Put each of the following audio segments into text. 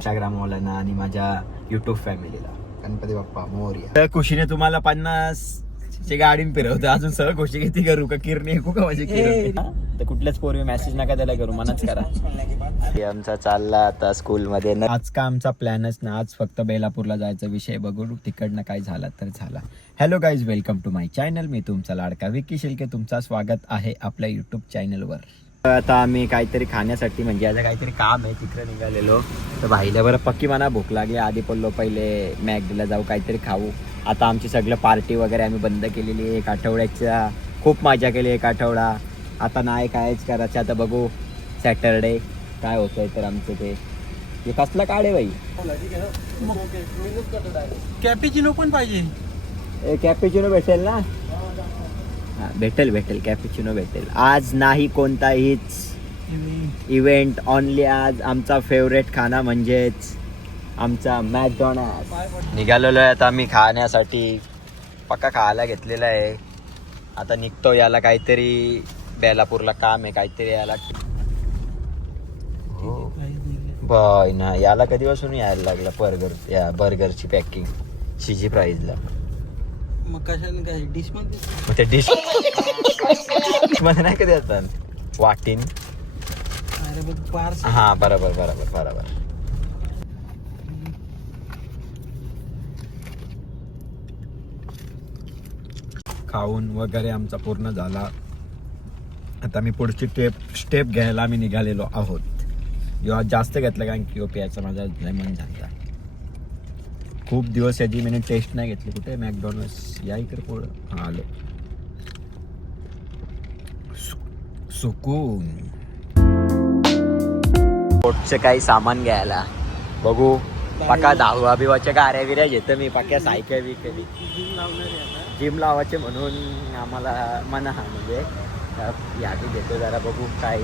Instagram वाल्यांना आणि माझ्या युट्यूब फॅमिलीला. गणपती बाप्पा मोरया. तर खुशीने तुम्हाला 50 ची गाडीन फिरवतो. अजून सहज खुशी किती करू का किरणी ऐकू का माझी किरणी. तर कुठल्याच पोरी मेसेज नका त्याला करू, मनाच करा. आमचा चालला आता स्कूल मध्ये. आज का आमचा प्लॅनच ना, आज फक्त बेलापूरला जायचा विषय बघू, तिकडनं काय झाला तर झाला. Hello guys, welcome to my channel. मी तुमचा लाडका विकी शिल्के. तुमचा स्वागत आहे आपल्या युट्यूब चॅनलवर. आता आम्ही काहीतरी खाण्यासाठी म्हणजे आता काहीतरी काम आहे तिकडे निघालेलो. तर भाईला बरं पक्की मना भूक लागली. आधी पडलो पहिले मॅकडीला जाऊ काहीतरी खाऊ. आता आमची सगळं पार्टी वगैरे आम्ही बंद केलेली आहे. 1 आठवड्याच्या खूप मजा केली 1 आठवडा. आता नाही कायच करायचं. आता बघू सॅटरडे काय होतंय तर आमचं ते कसला काढे बाई. कॅपेचिनो पण पाहिजे. कॅपेचिनो भेटेल ना. भेटेल कॅपेचिनो भेटेल. आज नाही कोणताहीच इव्हेंट, ऑनली आज आमचा फेवरेट खाना म्हणजेच आमचा मॅकडॉनल्ड. निघालेलो आहे आता आम्ही खाण्यासाठी. पक्का खायला घेतलेला आहे. आता निघतो. याला काहीतरी बेलापूरला काम आहे काहीतरी याला. बाय ना, याला कधीपासून यायला लागला बर्गरची पॅकिंग CG प्राईजला. मग कशाने काय डिश मध्ये? मग ते डिश मध्ये नाही कधी असतात वाटीन. अरे बघ पार्स. हा बरोबर. खाऊन वगैरे आमचा पूर्ण झाला. आता मी पुढची स्टेप घ्यायला आम्ही निघालेलो आहोत. जेव्हा जास्त घेतलं कारण की प्यायचा माझा मन झाला. खूप दिवस याची मी टेस्ट नाही घेतली. कुठे मॅकडॉनल्ड्स या इकडे पुढं आलो. सुकून पोटचं काही सामान घ्यायला बघू. पक्का 10 बिवाच्या गाऱ्या बिऱ्या घेतं मी. पक्या सायकल विकली. जिम लावायचे म्हणून आम्हाला मना म्हणजे यादी घेतो जरा. बघू काय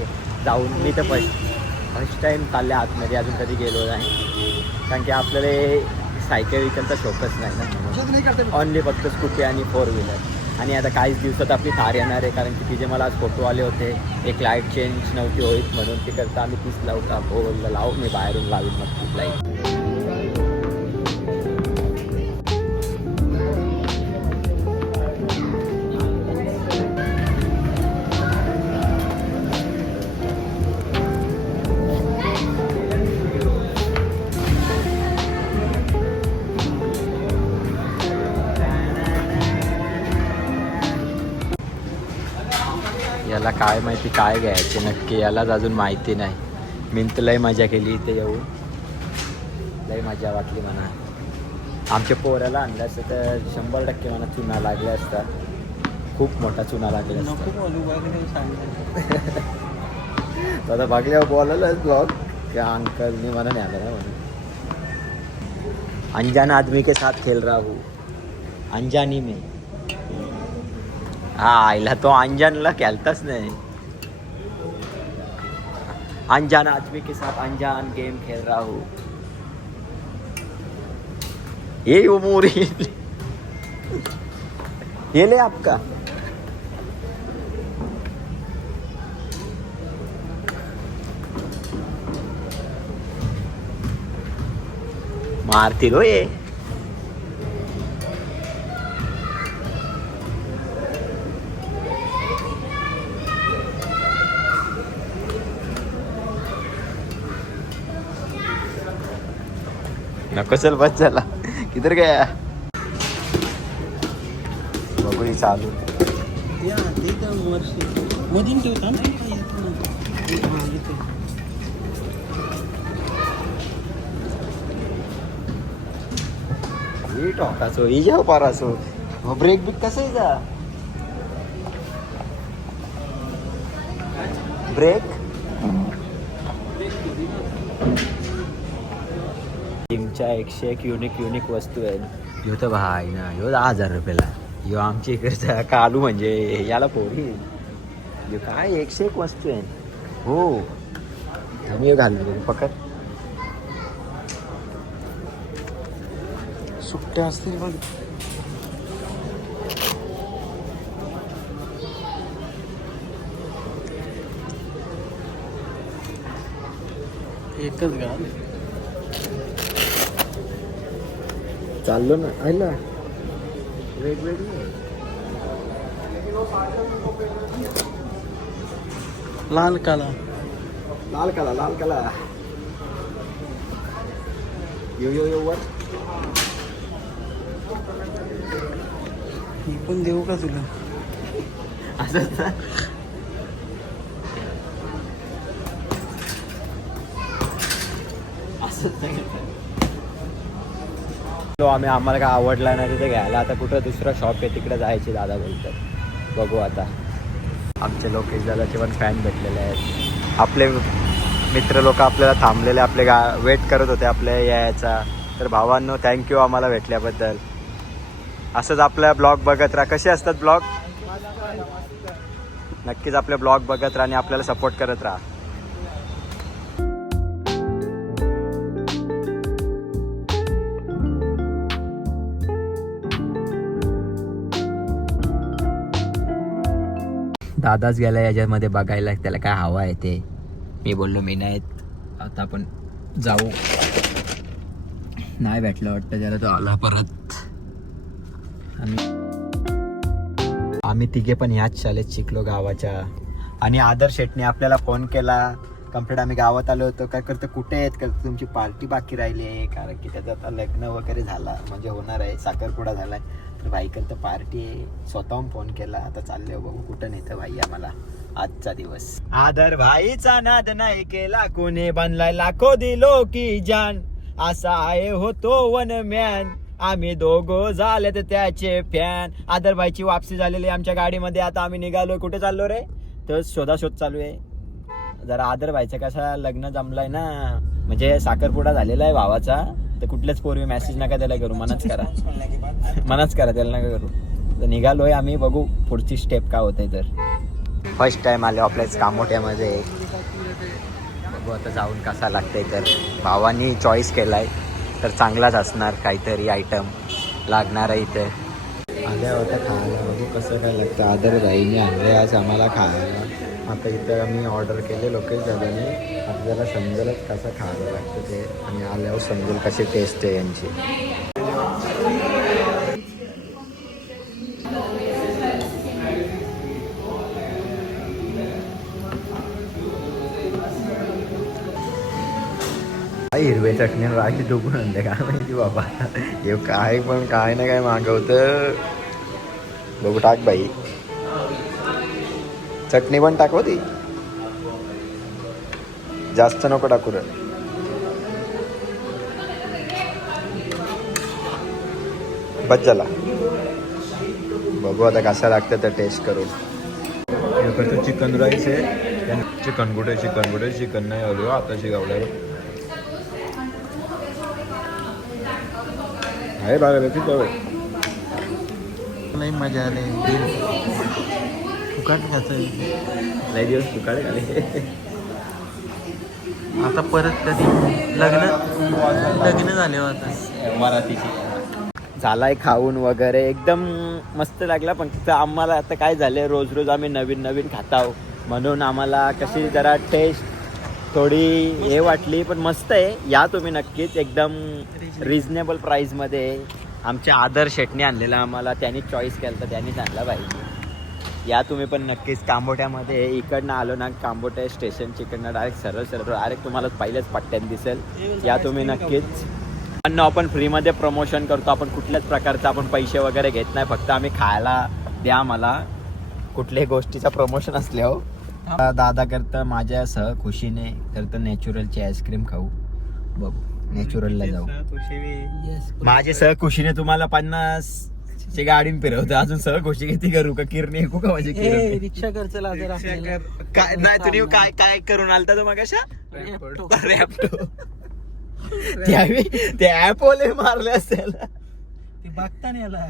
जाऊन. मी तर फर्स्ट टाइम चालले आतमध्ये, अजून कधी गेलो नाही. कारण की आपल्याला सायकल विकलचा शोकच नाही ना. ऑनली फक्त स्कूटी आणि 4 व्हीलर. आणि आता काहीच दिवसात आपली थार येणार आहे. कारण की तिचे मला आज फोटो आले होते. एक लाईट चेंज नव्हती होईत म्हणून ती करता आम्ही तीच लावता. बोलला लावू, मी बाहेरून लावीन मग तीच लाईट. याला काय माहिती काय घ्यायचे नक्की, यालाच अजून माहिती नाही. मी तर लय मजा केली इथे येऊन. लय मजा वाटली म्हणा. आमच्या पोऱ्याला आणलं असतं तर 100% मला चुना लागला असता. खूप मोठा चुना लागला असता. आता बघल्यावर बोलायलाच ब्लॉग की अंकलनी मला न्यायला ना म्हणून. अनजान आदमी के साथ खेल रहा हूँ. अनजानी में. हा आईला तो अनजानला खेळताच नाही. अनजान आदमी के साथ अनजान गेम खेल रहा हूँ. ये उमूर ये ले आपका. मारतील हो ये. नको चल बस झाला. किधर गया. बघू चालू. मधून ठेवता ना. ही टॉकाचो ही जाऊ पारासो. ब्रेक बिक कसं आहे जा. ब्रेक जिमच्या 101 युनिक वस्तू आहेत. ह्यो तर भाई ना, ह्यो 10,000 रुपयाला. ह्यो आमच्या इकडचा कालू म्हणजे याला पोरी. ह्यो काय 101 वस्तू आहे. हो आम्ही घालू पकड. सुट्ट्या असतील बघ. एकच घाल. चाललो ना आयला वेगवेगळी लाल काला लाल काला यो वर मी पण देऊ का तुला? असंच ना? असंच नाही. आम्ही आम्हाला काय आवडला नाही तिथे घ्यायला. आता कुठं दुसरं शॉप आहे तिकडे जायचे दादा बोलतात. बघू आता. आमचे लोकेश दादाचे पण फॅन भेटलेले आहेत. आपले मित्र लोक आपल्याला थांबलेले आपले वेट करत होते आपल्या यायचा. तर भावांनो थँक्यू आम्हाला भेटल्याबद्दल. असंच आपल्या ब्लॉग बघत राहा. कसे असतात ब्लॉग? नक्कीच आपले ब्लॉग बघत राहा आणि आपल्याला सपोर्ट करत राहा. दादाच गेला याच्यामध्ये बघायला त्याला काय हवा आहे ते. मी बोललो मी नाही. आता आपण जाऊ. नाही भेटलं वाटतं त्याला. तो आला परत. आम्ही तिघे पण ह्याच शाळेत शिकलो गावाच्या. आणि आदर शेटने आपल्याला फोन केला. कंप्लीट आम्ही गावात आलो होतो. काय करतं कुठे आहेत का तुमची पार्टी बाकी राहिली आहे. कारण की त्याचं आता लग्न वगैरे झाला म्हणजे होणार आहे. साखरपुडा झालाय तर भाई करतं पार्टी आहे. स्वतःहून फोन केला. आता चालले बघू कुठं नेतं भाई आम्हाला आजचा दिवस. आदर भाईचा नाद नाही केला कोणी बांधलाय लाखो दिलो की जान. असा आहे होतो वन मॅन. आम्ही दोघं झाले तर त्याचे फॅन. आदर भाईची वापसी झालेली आमच्या गाडीमध्ये. आता आम्ही निघालोय. कुठे चाललो रे? तर शोधाशोध चालू आहे. जरा आदर भाईचं कसा लग्न जमलाय ना म्हणजे साखरपुडा झालेला आहे भावाचा. तर कुठल्याच पोरी मेसेज नका त्याला करू. मनाच करा त्याला नका करू. तर निघालोय आम्ही. बघू पुढची स्टेप काय होत आहे. तर फर्स्ट टाइम आलो आपल्याच कामोठ्यामध्ये. बघू आता जाऊन कसा लागतंय. तर भावानी चॉईस केलाय तर चांगलाच असणार. काहीतरी आयटम लागणार आहे इथे. आल्या होत्या खायला. बघू कसं काय लागतं. आदर भाईने आणले आज आम्हाला खायला. आता इथं आम्ही ऑर्डर केले लोकेश दादाने. आपल्याला समजेलच कसं खायला लागतं ते. आणि आल्यावर समजेल कशी टेस्ट आहे यांची. हिरवे चटणी राखी डुबून आणते काय माहिती बाबा. हे काय पण काय ना काय मागवतं. बघू टाक बाई. चटणी पण टाक होती. जास्त नको टाकू रे. बस झाला. बघू आता कसा लागतं तर टेस्ट करून. तो चिकन राईस आहे. चिकन कुठे चिकन नाही आलो आता शिकवलं आहे बघा. लई मजा आली. फुकट घ्यायचं लई दिवस फुकाळे झाले. आता परत कधी लग्न झाले आता वरातीची झालाय खाऊन वगैरे एकदम मस्त लागला. पण तिथं आम्हाला आता काय झालंय रोज आम्ही नवीन खाताव म्हणून आम्हाला कशी जरा टेस्ट थोडी हे वाटली. पण मस्त आहे. या तुम्ही नक्कीच. एकदम रिजनेबल प्राईजमध्ये. आमच्या आदर शेटने आणलेला आम्हाला. त्यांनी चॉईस केलं तर त्यांनीच आणला पाहिजे. या तुम्ही पण नक्कीच. कांबोट्यामध्ये इकडनं आलो ना कांबोट्या स्टेशनच्या इकडनं डायरेक्ट सरळ डायरेक्ट तुम्हाला पहिलेच पट्ट्यात दिसेल. या तुम्ही नक्कीच. पण आपण फ्रीमध्ये प्रमोशन करतो. आपण कुठल्याच प्रकारचं आपण पैसे वगैरे घेत नाही. फक्त आम्ही खायला द्या मला. कुठल्याही गोष्टीचं प्रमोशन असले हो. दादा करतं माझ्यासह खुशीने करतं नॅचरलची आईस्क्रीम खाऊ. बघू नॅचरलला जाऊ. माझे सह खुशीने तुम्हाला 50 ची गाडी फिरवतो. अजून सह खुशी किती करू का? किरणी ऐकू का माझी? किरणी रिक्षा खर्च लागेल. काय नाही तुम्ही काय करून आलता तो मगाशा? रॅप्टो. त्यावेळी ते ऍप ओले मारले असेल. ती बघता नाही याला.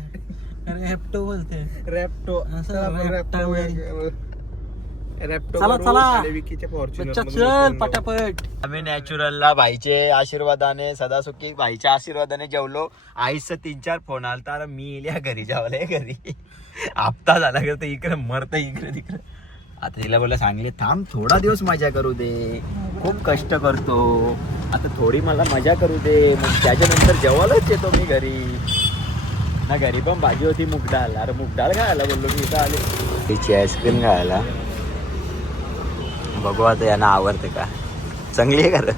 रॅप्टो बोलते. रॅप्टो. चल पटापट. आम्ही नॅचरलला भाईचे आशीर्वादाने सदासुखी भाईच्या आशीर्वादाने जेवलो. आईचं 3-4 फोन आलता. मी इल्या घरी जेवलंय घरी. हप्ता झाला तर इकडे मरत इकडे तिकडे. आता तिला बोला सांगले थांब थोडा दिवस मजा करू दे. खूप कष्ट करतो. आता थोडी मला मजा करू दे, मग त्याच्यानंतर जेवायलाच येतो मी घरी ना. घरी पण भाजी होती मूग डाळ. अरे मूग डाळ खायला बोललो मी, इथं आले तिची आईस्क्रीम खायला. बघू आता यांना आवडते का, चांगली आहे का रे?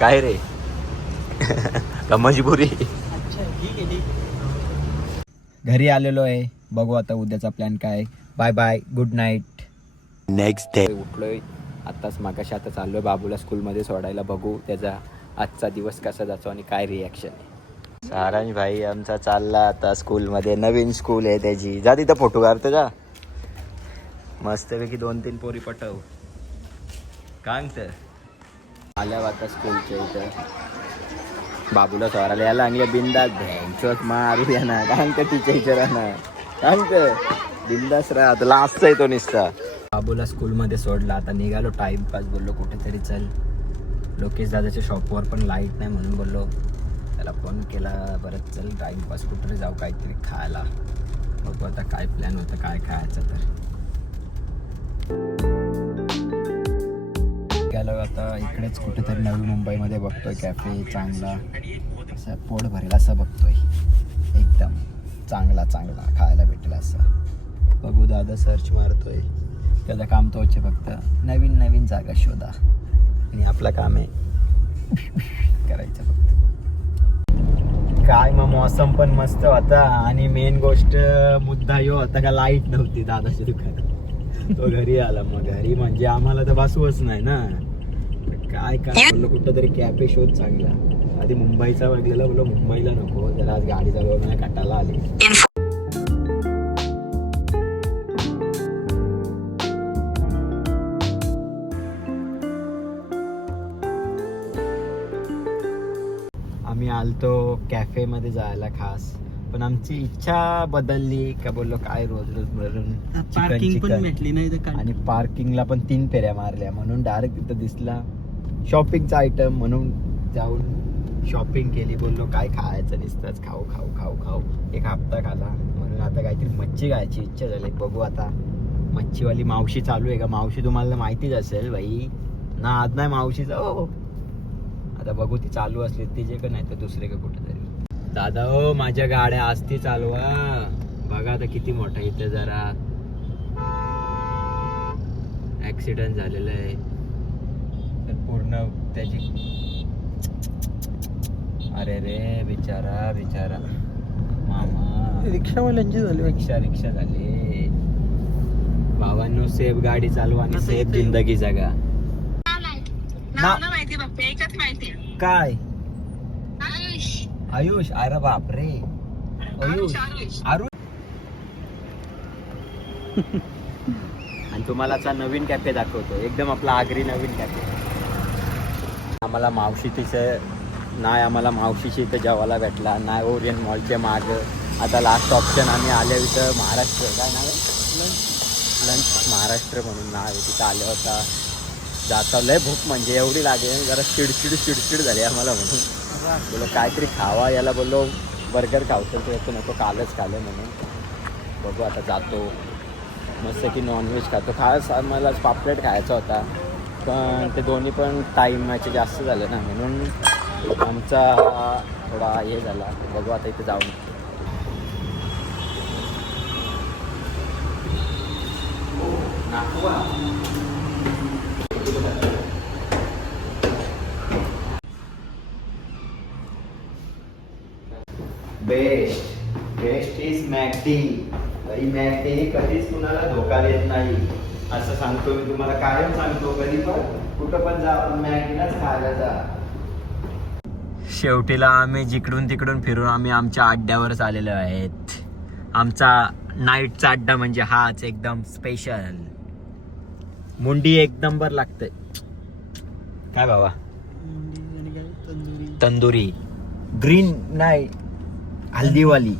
काय रे का मजबुरी? घरी आलेलो आहे, बघू आता उद्याचा प्लॅन काय. Bye bye, good night. Next day उठलोय आत्ताच, मागाशी आता चाललोय बाबूला स्कूलमध्ये सोडायला. बघू त्याचा आजचा दिवस कसा जातो आणि काय रिॲक्शन आहे. सारांश भाई आमचा चालला आता स्कूलमध्ये, नवीन स्कूल आहे त्याची. जा तिथं फोटो काढतो जा, मस्तपैकी 2-3 पोरी पटव. काय तर आल्या आता स्कूलच्या इथं बाबूला सोडायला यायला लागले. बिंदास भँचोत मारू या ना, काय तर तिच्या इचारा ना, काय तर बिंदास राहा. आता लास्टचा येतो निसता. बाबूला स्कूलमध्ये सोडला, आता निघालो टाइमपास. बोललो कुठेतरी चल, लोकेश दादाच्या शॉपवर पण लाईट नाही म्हणून बोललो त्याला फोन केला, परत चल टाइमपास कुठेतरी जाऊ काहीतरी खायला. बघू आता काय प्लॅन होतं, काय खायचं. तर गेलो आता इकडेच कुठेतरी नवी मुंबईमध्ये बघतोय कॅफे चांगला, असं पोट भरेल असं बघतोय, एकदम चांगला खायला भेटेल असं. बघू दादा सर्च मारतोय, त्याचं काम तोच आहे, फक्त नवीन जागा शोधा आणि आपलं काम आहे करायचं फक्त. काय मग मौसम पण मस्त होता आणि मेन गोष्ट मुद्दा ह्यो होता का लाईट नव्हती दादाच्या दुकानात. तो घरी आला, मग घरी म्हणजे आम्हाला तर बसवच नाही ना. काय बोललो कुठं कॅफे शोध चांगला. आधी मुंबईचा बघलेला, बोललो मुंबईला नको, जरा आज गाडी चालवून मला कटाला आली. आम्ही आलतो कॅफेमध्ये जायला खास, पण आमची इच्छा बदलली का बोललो काय रोज भरून पार्किंग पण भेटली नाही आणि पार्किंगला पण 3 फेऱ्या मारल्या, म्हणून डायरेक्ट तिथं दिसला शॉपिंगचा आयटम, म्हणून जाऊन शॉपिंग केली. बोललो काय खायचं नुसतंच खाऊ. एक हप्ता खाला, म्हणून आता काहीतरी मच्छी खायची इच्छा झाली. बघू आता मच्छीवाली मावशी चालू आहे का. मावशी तुम्हाला माहितीच असेल भाई ना, आज नाही मावशीचा हो. आता बघू ती चालू असली तिचे का, नाही तर दुसरे का कुठेतरी. दादा हो माझ्या गाड्या असती चालवा, बघा आता किती मोठा इथे जरा ऍक्सिडेंट झालेला आहे. तर पूर्ण त्याची, अरे रे बिचारा मामा. रिक्षावाल्यांची झाली, रिक्षा झाली. भावांनो सेफ गाडी चालवा आणि सेफ जिंदगी जगा. काय आयुष? अरे बापरे, आयुष. आणि तुम्हाला आता नवीन कॅफे दाखवतो, एकदम आपला आगरी नवीन कॅफे. आम्हाला मावशी तिचं नाही, आम्हाला मावशीची इथं जेवायला भेटला नाही, ओरियन मॉलच्या माग. आता लास्ट ऑप्शन आम्ही आल्या इथं महाराष्ट्र, काय नाव आहे, लंच महाराष्ट्र म्हणून नाव आहे. तिथं आलं होता, जाता लय भूक म्हणजे एवढी लागेल, जरा चिडचिड झाली आम्हाला, म्हणून बोलो काहीतरी खावा. याला बोललो बर्गर खावतो, तो येतो नको, कालच खाल्लं म्हणून. बघू आता जातो मस्त की नॉनव्हेज खातो. खास आम्हाला पापलेट खायचा होता, पण ते दोन्ही पण टाईमाचे जास्त झालं ना, म्हणून आमचा थोडा हे झाला. बघू आता इथे जाऊन. Best is मॅकडी. मॅकडी कधीच कुणाला धोका देत नाही, असं सांगतो मी तुम्हाला, कायम सांगतो. कधी पण कुठं पण जा, आपण मॅकडीलाच खायला जा. शेवटीला आम्ही जिकडून तिकडून फिरून आम्ही आमच्या अड्ड्यावरच आलेलो आहेत. आमचा नाईटचा अड्डा म्हणजे हाच एकदम स्पेशल. मुंडी एक नंबर लागते. काय बाबा, तंदुरी ग्रीन नाही, हल्दीवाली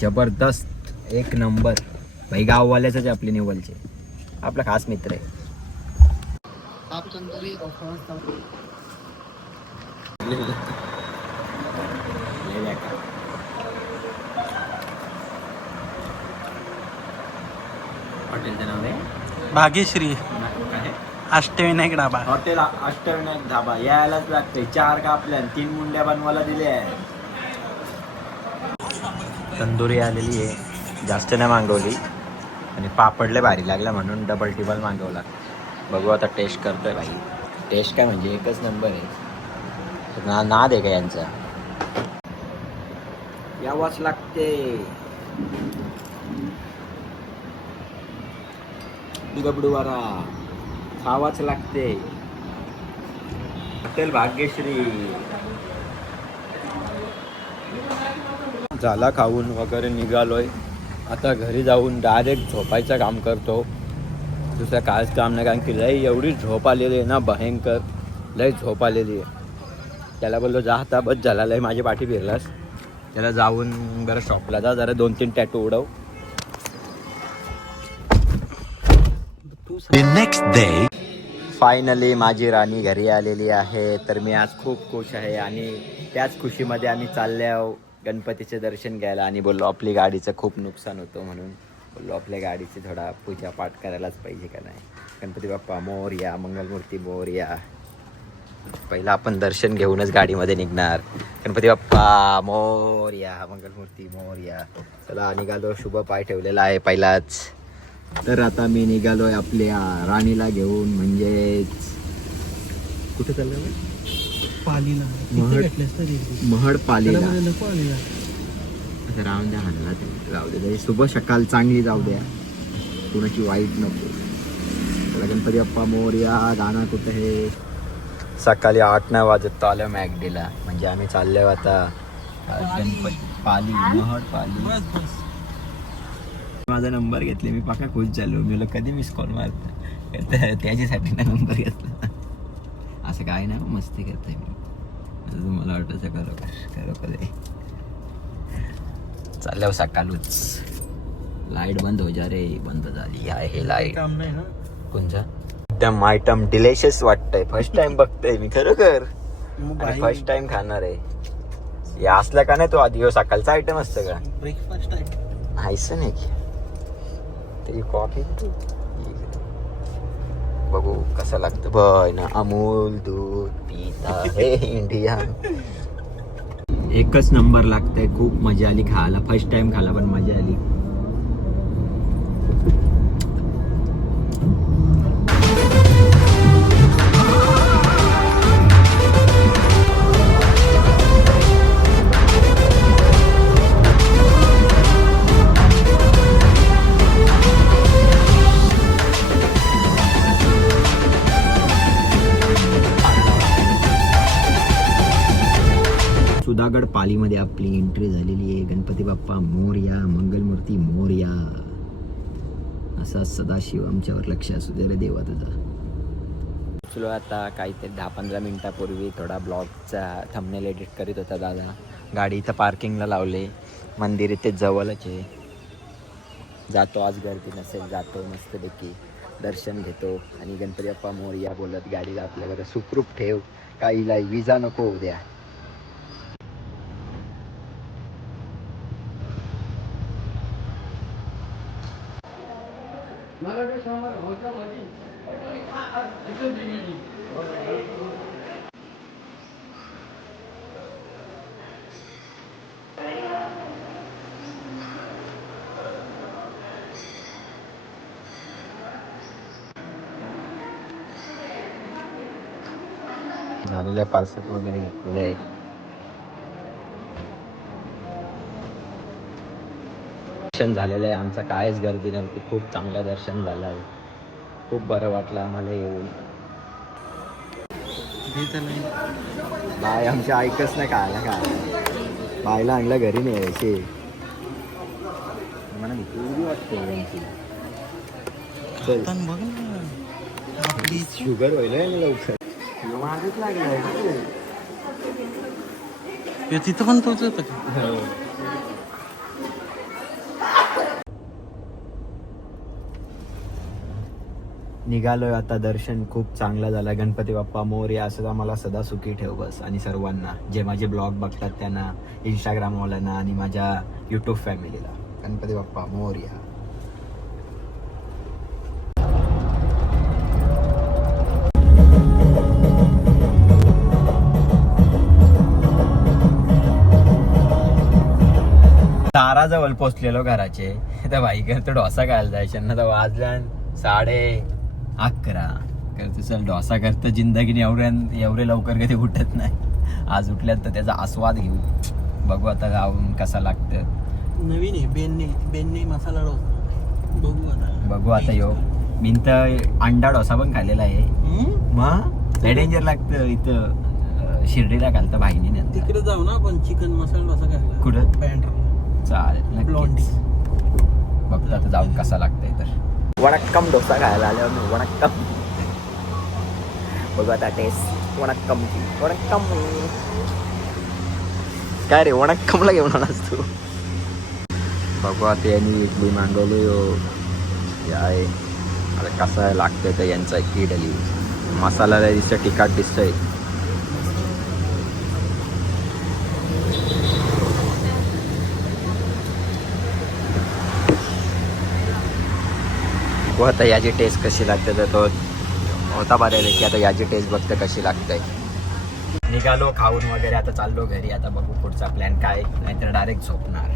जबरदस्त एक नंबर. भाई गाववाल्याच आहे आपले निवलचे, आपला खास मित्र आहे. हॉटेलचं नाव आहे भाग्यश्री. अष्टविनायक डाबा. हॉटेल अष्टविनायक धाबा यायलाच लागते. 4 कापल्या 3 मुंड्या बनवायला दिल्या आहे. तंदुरी आलेली आहे, जास्त नाही मागवली आणि पापडले भारी लागला म्हणून डबल टिबल मागवला. बघू आता टेस्ट करतोय भाई. टेस्ट काय म्हणजे एकच नंबर आहे. नाद आहे का यांचा. यावाच लागते. दुगबडूवारा खावाच लागते. हॉटेल भाग्यश्री. झाला खाऊन वगैरे निघालोय. आता घरी जाऊन डायरेक्ट झोपायचं काम करतो. दुसरं काहीच काम नाही, कारण की लई एवढी झोप आलेली आहे ना, भयंकर लई झोप आलेली आहे. त्याला बोललो जा आता, बस झाला, लई माझी पाठी फिरलास. त्याला जाऊन बरं शॉपला जा, जरा 2-3 टॅटू उडव. नेक्स्ट डे फायनली माझी राणी घरी आलेली आहे. तर मी आज खूप खुश आहे आणि त्याच खुशीमध्ये आम्ही चाललो गणपतीचे दर्शन घ्यायला. आणि बोललो आपली गाडीचं खूप नुकसान होतं म्हणून बोललो आपल्या गाडीची थोडा पूजा पाठ करायलाच पाहिजे का नाही. गणपती बाप्पा मोरया, मंगलमूर्ती मोरया. पहिला आपण दर्शन घेऊनच गाडीमध्ये निघणार. गणपती बाप्पा मोरया, मंगलमूर्ती मोरया. चला निघालो. शुभ पाय ठेवलेला आहे पहिलाच. तर आता मी निघालोय आपल्या राणीला घेऊन. म्हणजेच कुठे चाललोय? पालीला. महड पालीला. आता राहून द्या, हाणला राहू दे. शुभ सकाळ चांगली जाऊ द्या, कुणाची वाईट नको. त्याला गणपती बाप्पा मोरया. गाणं कुठं हे? सकाळी 8-9 वाजत आलो मॅगडीला. म्हणजे आम्ही चाललोय आता गणपती पाली, महड पाली. माझा नंबर घेतले. मी पाका खुश झालो. मी कधी मिस कॉल मारतो त्याच्यासाठी ना नंबर घेतला. असं काय नाही, मस्ती करतोय मी. तुम्हाला वाटायचं खरोखर चालल्यावर सकाळूच. लाईट बंद हो जा रे. बंद झाली आहे लाईट. काम नाही ना कोणचा एकदम आयटम डिलेशियस वाटतंय. फर्स्ट टाइम बघतोय मी खरोखर. फर्स्ट टाइम खाणार आहे. या असला का नाही तो आधी सकाळचा आयटम असतं का? ब्रेकफास्ट आहे. हायचं नाही की तरी कॉफी बघू कसं लागतं. बय ना अमूल दूध पिता हे इंडिया. एकच नंबर लागतंय. खूप मजा आली खायला. फर्स्ट टाइम खायला पण मजा आली. सुधागड पालीमध्ये आपली एंट्री झालेली आहे. गणपती बाप्पा मोरया, मंगलमूर्ती मोरया. असा सदाशिव आमच्यावर लक्ष असू दे रे देवा तुझा. चलो आता काहीतरी 10-15 मिनिटापूर्वी थोडा ब्लॉगचा थंबनेल एडिट करीत होता दादा. गाडी इथं पार्किंगला लावले. मंदिर इथे जवळच आहे. जातो, आज गर्दी नसेल, जातो मस्तपैकी दर्शन घेतो आणि गणपती बाप्पा मोरया बोलत गाडीला आपल्याकडे सुखरूप ठेव. काहीला विजा नको उद्या. झालेल्या पार्सल वगैरे घेतलेले आहे. दर्शन झालेलं आहे आमचं. कायच गर्दी नव्हती. खूप चांगलं दर्शन झालं आहे. खूप बरं वाटलं आम्हाला येऊन. बाय आमच्या ऐकच नाही खायला काय. बायला आणलं घरी नाही यायचे. मला भीती वाटते यांची. बघ ना आपली शुगर व्हायला ना लवकर. माझच लागलाय. तिथं पण तोच होतं का? निघालोय आता. दर्शन खूप चांगलं झालं. गणपती बाप्पा मोरया असं आम्हाला सदा सुखी ठेव बस. आणि सर्वांना जे माझे ब्लॉग बघतात त्यांना, इंस्टाग्रामवाल्यांना आणि माझ्या यूट्यूब फॅमिलीला गणपती बाप्पा मोरया. दाराजवळ पोचलेलो घराचे त्या बाईकर तो डोसा खायला जायचे ना तर वाजल्या 11:30 करतो चल डोसा करतं जिंदगीने एवढे लवकर कधी उठत नाही आज उठल्यात तर त्याचा आस्वाद घेऊ बघू आता गावून कसा लागतं नवीन आहे बेनने मसाला डोसा बघू आता यो मी तर अंडा डोसा पण खाल्लेला आहे मग लय डेंजर लागतं इथं शिर्डीला घालतं भाईने नंतर तिकडे जाऊ ना आपण चिकन मसाला डोसा खायला कुठं पॅन्ट्रा चालेल ब्लॉन्डी. नक्कीच बघतो आता जाऊन कसा लागतंय तर वणक्कम डोसा खायला आल्यावर मी वणक्कम बघू आता टेस्ट वणक्कम काय रे वणक्कमला घेऊन आलास तू बघू आता यांनी इडली मागवली आहे आता कसं लागतंय तर यांचा इडली मसाला दिसतं तिखट दिसतंय बघू आता याची टेस्ट कशी लागते तर तो होता बऱ्यापैकी आता याची टेस्ट बघते कशी लागते निघालो खाऊन वगैरे आता चाललो घरी आता बघू पुढचा प्लॅन काय नाहीतर डायरेक्ट झोपणार